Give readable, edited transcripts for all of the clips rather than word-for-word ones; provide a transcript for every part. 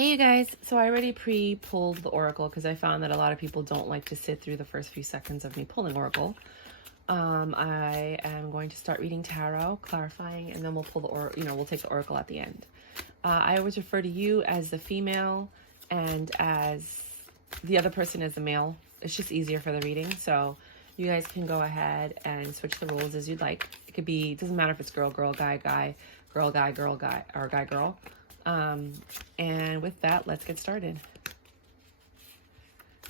Hey you guys, so I already pre-pulled the Oracle because I found that a lot of people don't like to sit through the first few seconds of me pulling Oracle. I am going to start reading Tarot, clarifying, and then we'll pull the we'll take the Oracle at the end. I always refer to you as the female and as the other person as the male. It's just easier for the reading, so you guys can go ahead and switch the roles as you'd like. It could be, doesn't matter if it's girl, girl, guy, guy, girl, guy, or guy, girl. And with that, let's get started.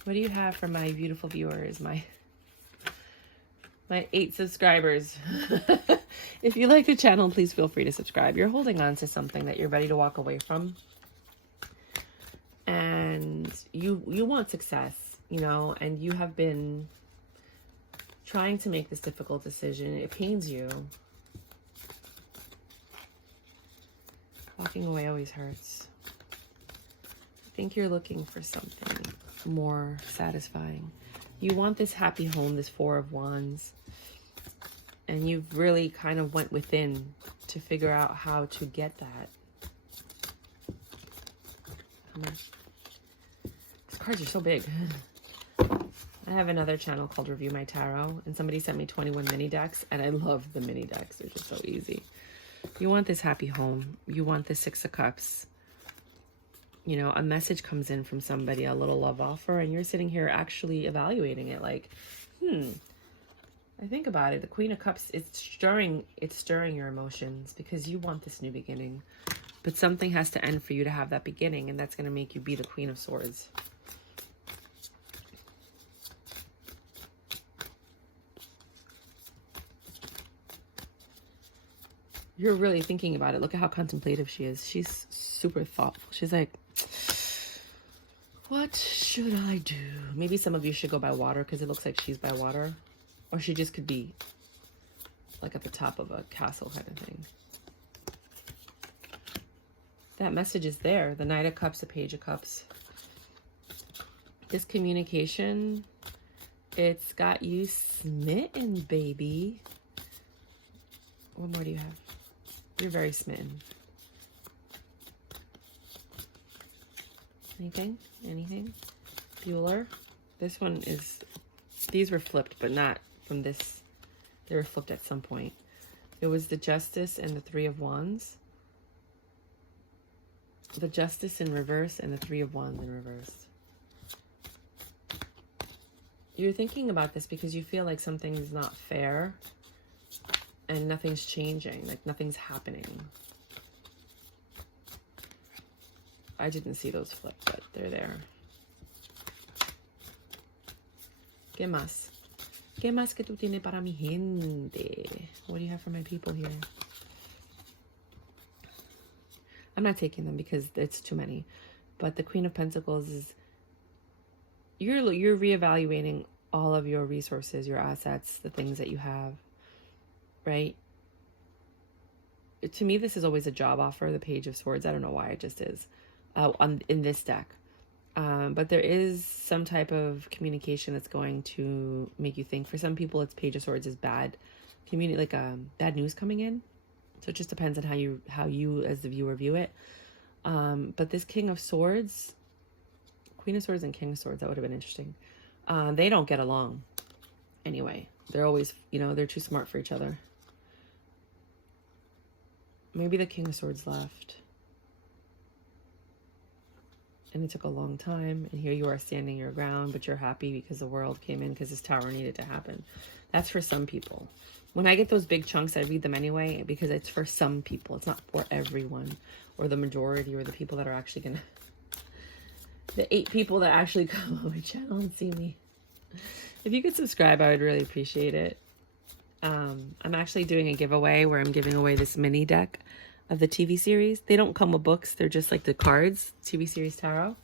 What do you have for my beautiful viewers, my 8 subscribers? If you like the channel, please feel free to subscribe. You're holding on to something that you're ready to walk away from. And you want success, and you have been trying to make this difficult decision. It pains you. Walking away always hurts. I think you're looking for something more satisfying. You want this happy home, this 4 of Wands. And you've really kind of went within to figure out how to get that. These cards are so big. I have another channel called Review My Tarot, and somebody sent me 21 mini decks, and I love the mini decks. They're just so easy. You want this happy home. You want the 6 of Cups. A message comes in from somebody, a little love offer, and you're sitting here actually evaluating it like, I think about it. The Queen of Cups, it's stirring your emotions because you want this new beginning. But something has to end for you to have that beginning, and that's going to make you be the Queen of Swords. You're really thinking about it. Look at how contemplative she is. She's super thoughtful. She's like, what should I do? Maybe some of you should go by water because it looks like she's by water. Or she just could be like at the top of a castle kind of thing. That message is there. The Knight of Cups, the Page of Cups. This communication, it's got you smitten, baby. What more do you have? You're very smitten. Anything? Bueller. This one is, these were flipped, but not from this. They were flipped at some point. It was the Justice and the 3 of Wands. The Justice in reverse and the 3 of Wands in reverse. You're thinking about this because you feel like something's not fair. And nothing's changing, like nothing's happening. I didn't see those flip, but they're there. ¿Qué más? ¿Qué más que tú tienes para mi gente? What do you have for my people here? I'm not taking them because it's too many. But the Queen of Pentacles is, you're reevaluating all of your resources, your assets, the things that you have. Right? To me, this is always a job offer, the Page of Swords. I don't know why, it just is in this deck. But there is some type of communication that's going to make you think. For some people, it's Page of Swords is bad bad news coming in. So it just depends on how you as the viewer view it. But this King of Swords, Queen of Swords and King of Swords, that would have been interesting. They don't get along anyway. They're always, they're too smart for each other. Maybe the King of Swords left. And it took a long time. And here you are standing your ground, but you're happy because the world came in because this tower needed to happen. That's for some people. When I get those big chunks, I read them anyway because it's for some people. It's not for everyone or the majority or the people that are actually going to... The 8 people that actually come on my channel and see me. If you could subscribe, I would really appreciate it. I'm actually doing a giveaway where I'm giving away this mini deck of the TV series. They don't come with books. They're just like the cards, TV series tarot.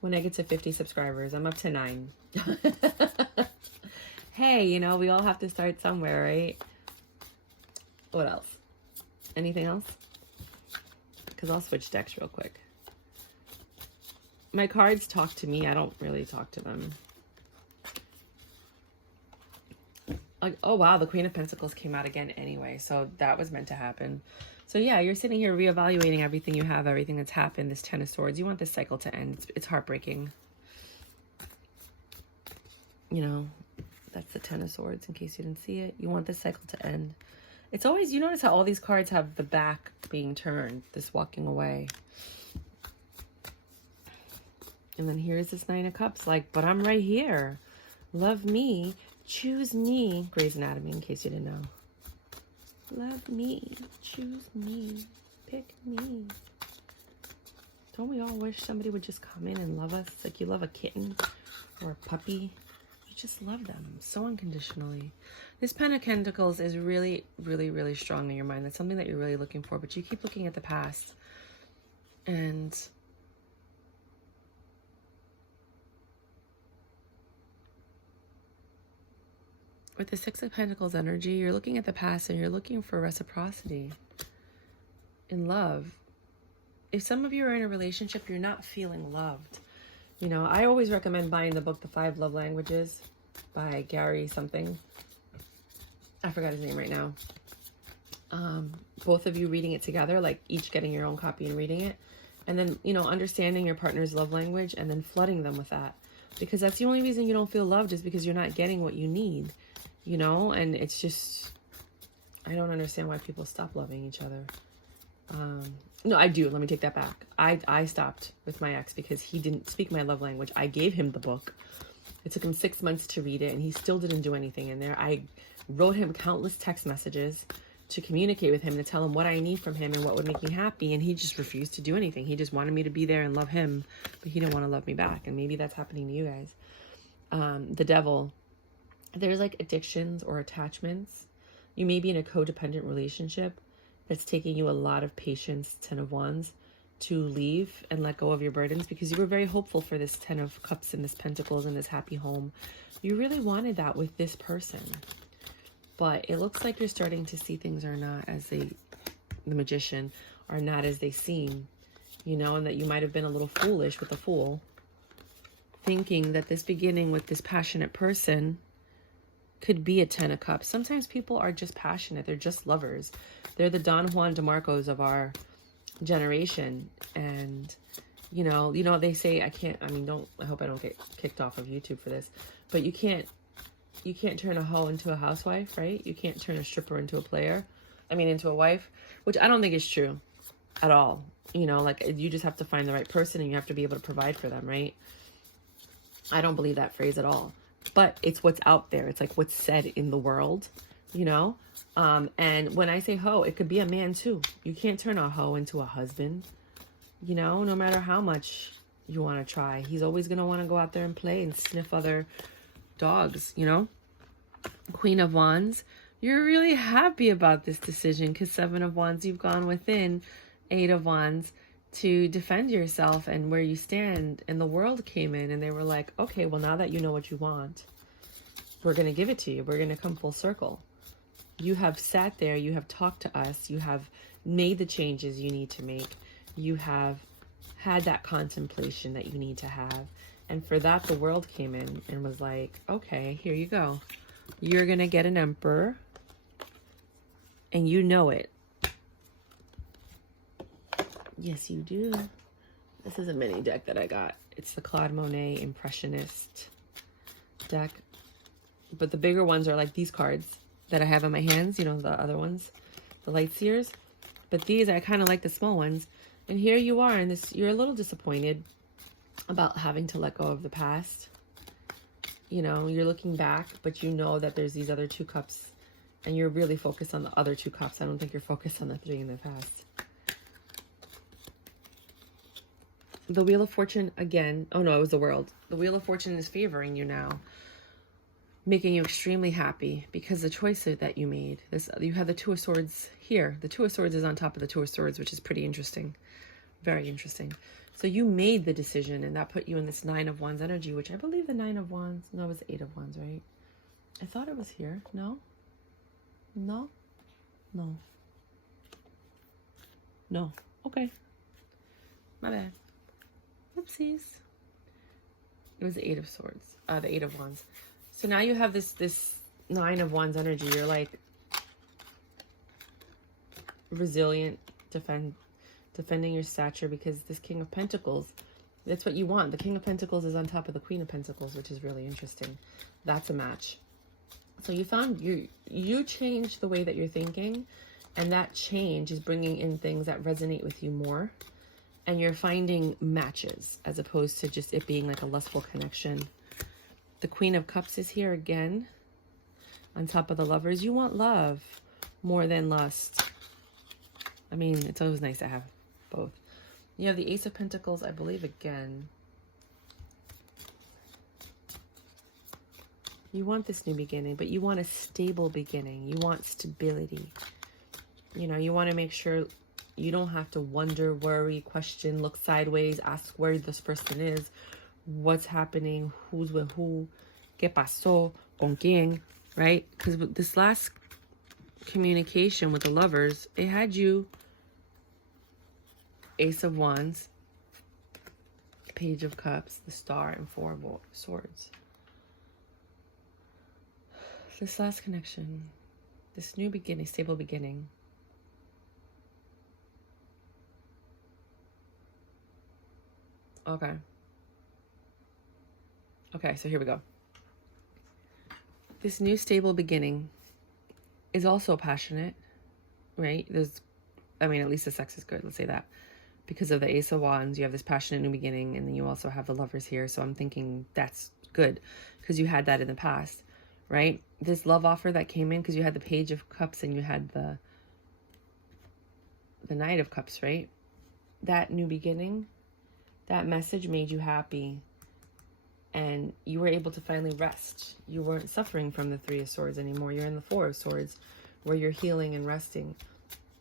When I get to 50 subscribers, I'm up to 9. Hey, we all have to start somewhere, right? What else? Anything else? Because I'll switch decks real quick. My cards talk to me. I don't really talk to them. Like, oh wow, the Queen of Pentacles came out again anyway, so that was meant to happen. So yeah, you're sitting here reevaluating everything you have, everything that's happened, this Ten of Swords. You want this cycle to end. It's heartbreaking. You know, that's the Ten of Swords, in case you didn't see it. You want this cycle to end. It's always, you notice how all these cards have the back being turned, this walking away. And then here's this Nine of Cups, like, but I'm right here. Love me. Choose me. Grey's Anatomy, in case you didn't know. Love me. Choose me. Pick me. Don't we all wish somebody would just come in and love us? Like you love a kitten or a puppy. You just love them so unconditionally. This Pen of Pentacles is really, really, really strong in your mind. That's something that you're really looking for, but you keep looking at the past. And with the Six of Pentacles energy, you're looking at the past and you're looking for reciprocity in love. If some of you are in a relationship, you're not feeling loved. You know, I always recommend buying the book, The 5 Love Languages by Gary something. I forgot his name right now. Both of you reading it together, like each getting your own copy and reading it. And then, you know, understanding your partner's love language and then flooding them with that. Because that's the only reason you don't feel loved is because you're not getting what you need. You know, and it's just, I don't understand why people stop loving each other. No, I do. Let me take that back. I stopped with my ex because he didn't speak my love language. I gave him the book. It took him 6 months to read it, and he still didn't do anything in there. I wrote him countless text messages to communicate with him, to tell him what I need from him and what would make me happy, and he just refused to do anything. He just wanted me to be there and love him, but he didn't want to love me back, and maybe that's happening to you guys. The Devil. There's like addictions or attachments. You may be in a codependent relationship that's taking you a lot of patience, Ten of Wands, to leave and let go of your burdens, because you were very hopeful for this Ten of Cups and this Pentacles and this happy home. You really wanted that with this person. But it looks like you're starting to see things are not as the Magician, are not as they seem, you know, and that you might have been a little foolish with the Fool, thinking that this beginning with this passionate person could be a Ten of Cups. Sometimes people are just passionate. They're just lovers. They're the Don Juan DeMarcos of our generation. And, you know, they say, I hope I don't get kicked off of YouTube for this, but you can't turn a hoe into a housewife, right? You can't turn a stripper into into a wife, which I don't think is true at all. You know, like you just have to find the right person and you have to be able to provide for them, right? I don't believe that phrase at all. But it's what's out there. It's like what's said in the world, you know? And when I say hoe, it could be a man too. You can't turn a hoe into a husband, you know, no matter how much you want to try. He's always going to want to go out there and play and sniff other dogs, you know? Queen of Wands. You're really happy about this decision because Seven of Wands, you've gone within. Eight of Wands, to defend yourself and where you stand, and the world came in and they were like, okay, well, now that you know what you want, we're going to give it to you. We're going to come full circle. You have sat there, you have talked to us, you have made the changes you need to make, you have had that contemplation that you need to have, and for that the world came in and was like, okay, here you go, you're going to get an Emperor, and you know it. Yes, you do. This is a mini deck that I got. It's the Claude Monet Impressionist deck. But the bigger ones are like these cards that I have in my hands. You know, the other ones, the light seers. But these, I kind of like the small ones. And here you are, and you're a little disappointed about having to let go of the past. You know, you're looking back, but you know that there's these other two cups. And you're really focused on the other two cups. I don't think you're focused on the three in the past. The Wheel of Fortune again. Oh no, it was the World. The Wheel of Fortune is favoring you now, making you extremely happy because the choice that you made. You have the Two of Swords here. The Two of Swords is on top of the Two of Swords, which is pretty interesting. Very interesting. So you made the decision, and that put you in this Nine of Wands energy, which I believe the Nine of Wands. No, it was Eight of Wands, right? I thought it was here. No? No? No. No. Okay. My bad. Oopsies. It was the Eight of Swords. The Eight of Wands. So now you have this Nine of Wands energy. You're like resilient, defending your stature, because this King of Pentacles, that's what you want. The King of Pentacles is on top of the Queen of Pentacles, which is really interesting. That's a match. So you found you changed the way that you're thinking, and that change is bringing in things that resonate with you more, and you're finding matches as opposed to just it being like a lustful connection. The Queen of Cups is here again on top of the Lovers. You want love more than lust. I mean, it's always nice to have both. You have the Ace of Pentacles, I believe, again. You want this new beginning, but you want a stable beginning. You want stability. You know, you want to make sure you don't have to wonder, worry, question, look sideways, ask where this person is, what's happening, who's with who, qué pasó, con quién, right? Because with this last communication with the Lovers, it had you Ace of Wands, Page of Cups, the Star, and Four of Swords. This last connection, this new beginning, stable beginning. Okay. Okay, so here we go. This new stable beginning is also passionate, right? I mean, at least the sex is good, let's say that. Because of the Ace of Wands, you have this passionate new beginning, and then you also have the Lovers here. So I'm thinking that's good because you had that in the past, right? This love offer that came in because you had the Page of Cups and you had the Knight of Cups, right? That new beginning, that message made you happy, and you were able to finally rest. You weren't suffering from the Three of Swords anymore. You're in the Four of Swords where you're healing and resting.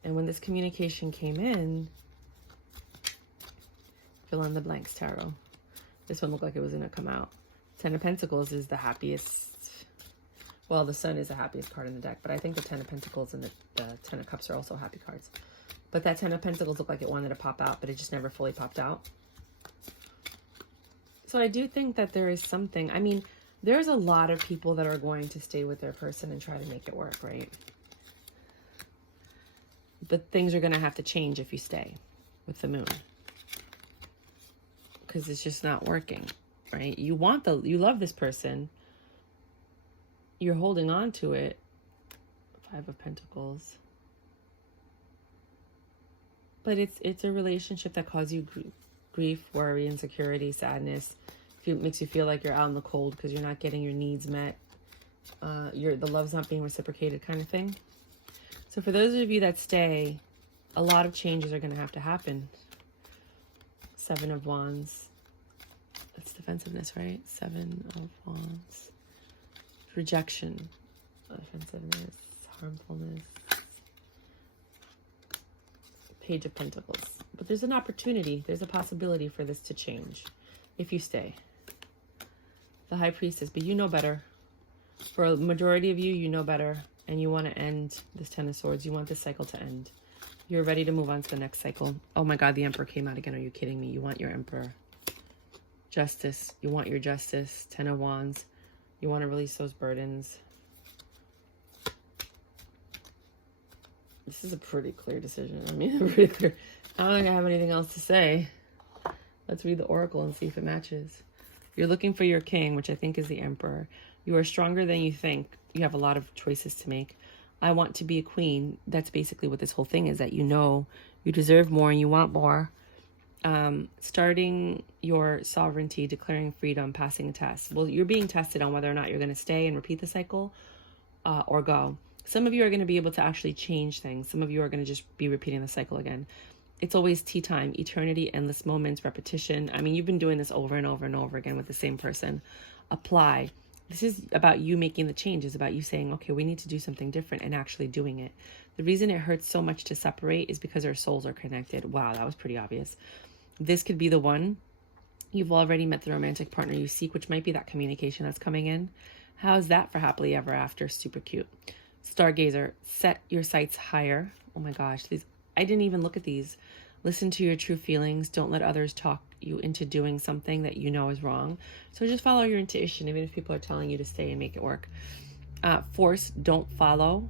And when this communication came in, fill in the blanks tarot. This one looked like it was going to come out. Ten of Pentacles is the happiest. Well, the Sun is the happiest card in the deck, but I think the Ten of Pentacles and the Ten of Cups are also happy cards. But that Ten of Pentacles looked like it wanted to pop out, but it just never fully popped out. So I do think that there is something. I mean, there's a lot of people that are going to stay with their person and try to make it work, right? But things are going to have to change if you stay with the Moon, because it's just not working, right? You love this person. You're holding on to it. Five of Pentacles. But it's a relationship that causes you grief, worry, insecurity, sadness. Makes you feel like you're out in the cold because you're not getting your needs met. The love's not being reciprocated, kind of thing. So for those of you that stay, a lot of changes are going to have to happen. Seven of Wands. That's defensiveness, right? Seven of Wands. Rejection. Offensiveness. Harmfulness. Page of Pentacles. But there's an opportunity. There's a possibility for this to change if you stay. The High Priestess. But you know better. For a majority of you, you know better. And you want to end this Ten of Swords. You want this cycle to end. You're ready to move on to the next cycle. Oh my God, the Emperor came out again. Are you kidding me? You want your Emperor. Justice. You want your Justice. Ten of Wands. You want to release those burdens. This is a pretty clear decision. I mean, pretty clear. I don't think I have anything else to say. Let's read the Oracle and see if it matches. You're looking for your king, which I think is the Emperor. You are stronger than you think. You have a lot of choices to make. I want to be a queen. That's basically what this whole thing is, that you know you deserve more and you want more. Starting your sovereignty, declaring freedom, passing a test. Well, you're being tested on whether or not you're going to stay and repeat the cycle or go. Some of you are going to be able to actually change things. Some of you are going to just be repeating the cycle again. It's always tea time, eternity, endless moments, repetition. I mean, you've been doing this over and over and over again with the same person. Apply. This is about you making the change. It's about you saying, okay, we need to do something different, and actually doing it. The reason it hurts so much to separate is because our souls are connected. Wow, that was pretty obvious. This could be the one. You've already met the romantic partner you seek, which might be that communication that's coming in. How's that for happily ever after? Super cute. Stargazer, set your sights higher. Oh my gosh, these, I didn't even look at these. Listen to your true feelings. Don't let others talk you into doing something that you know is wrong. So just follow your intuition, even if people are telling you to stay and make it work. Force, don't follow.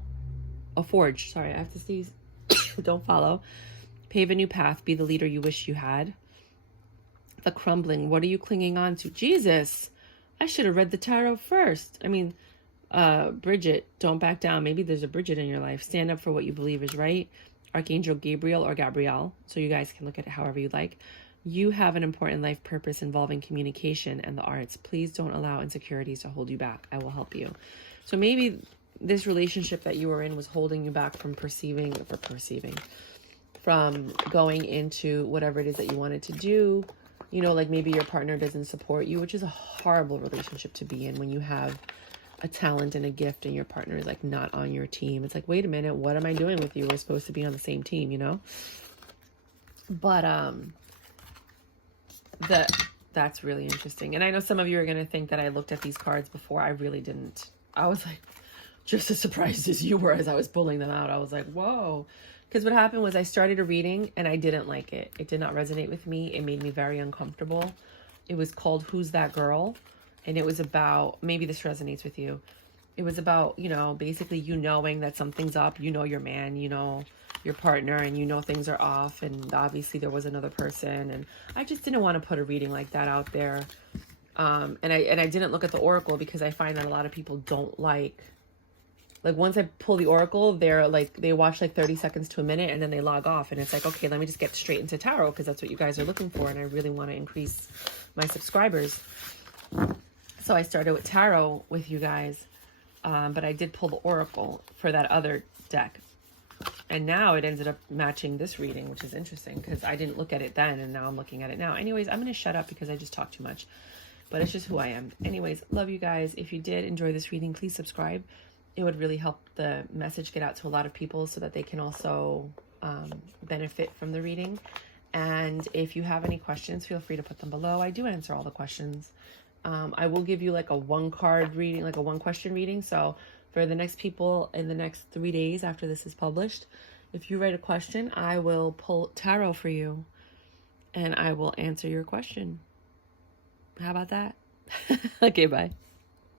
Oh, forge. Sorry, I have to sneeze. Don't follow. Pave a new path. Be the leader you wish you had. The crumbling. What are you clinging on to? Jesus, I should have read the tarot first. I mean, Bridget, don't back down. Maybe there's a Bridget in your life. Stand up for what you believe is right. Archangel Gabriel or Gabrielle. So you guys can look at it however you like. You have an important life purpose involving communication and the arts. Please don't allow insecurities to hold you back. I will help you. So maybe this relationship that you were in was holding you back from from going into whatever it is that you wanted to do. You know, like maybe your partner doesn't support you, which is a horrible relationship to be in when you have a talent and a gift and your partner is like not on your team. It's like, wait a minute, what am I doing with you? We're supposed to be on the same team, you know? But that's really interesting. And I know some of you are going to think that I looked at these cards before. I really didn't. I was like just as surprised as you were as I was pulling them out. I was like, whoa. Because what happened was I started a reading and I didn't like it. It did not resonate with me. It made me very uncomfortable. It was called Who's That Girl? And it was about, maybe this resonates with you. It was about, you know, basically you knowing that something's up. You know your man, you know your partner, and you know things are off. And obviously there was another person. And I just didn't want to put a reading like that out there. And I didn't look at the Oracle because I find that a lot of people don't like once I pull the Oracle, they're like, they watch like 30 seconds to a minute and then they log off. And it's like, okay, let me just get straight into tarot because that's what you guys are looking for. And I really want to increase my subscribers. So I started with tarot with you guys. But I did pull the Oracle for that other deck. And now it ended up matching this reading, which is interesting because I didn't look at it then and now I'm looking at it now. Anyways, I'm going to shut up because I just talked too much. But it's just who I am. Anyways, love you guys. If you did enjoy this reading, please subscribe. It would really help the message get out to a lot of people so that they can also benefit from the reading. And if you have any questions, feel free to put them below. I do answer all the questions. I will give you like a one card reading, like a one question reading. So for the next people in the next 3 days after this is published, if you write a question, I will pull tarot for you and I will answer your question. How about that? Okay, bye.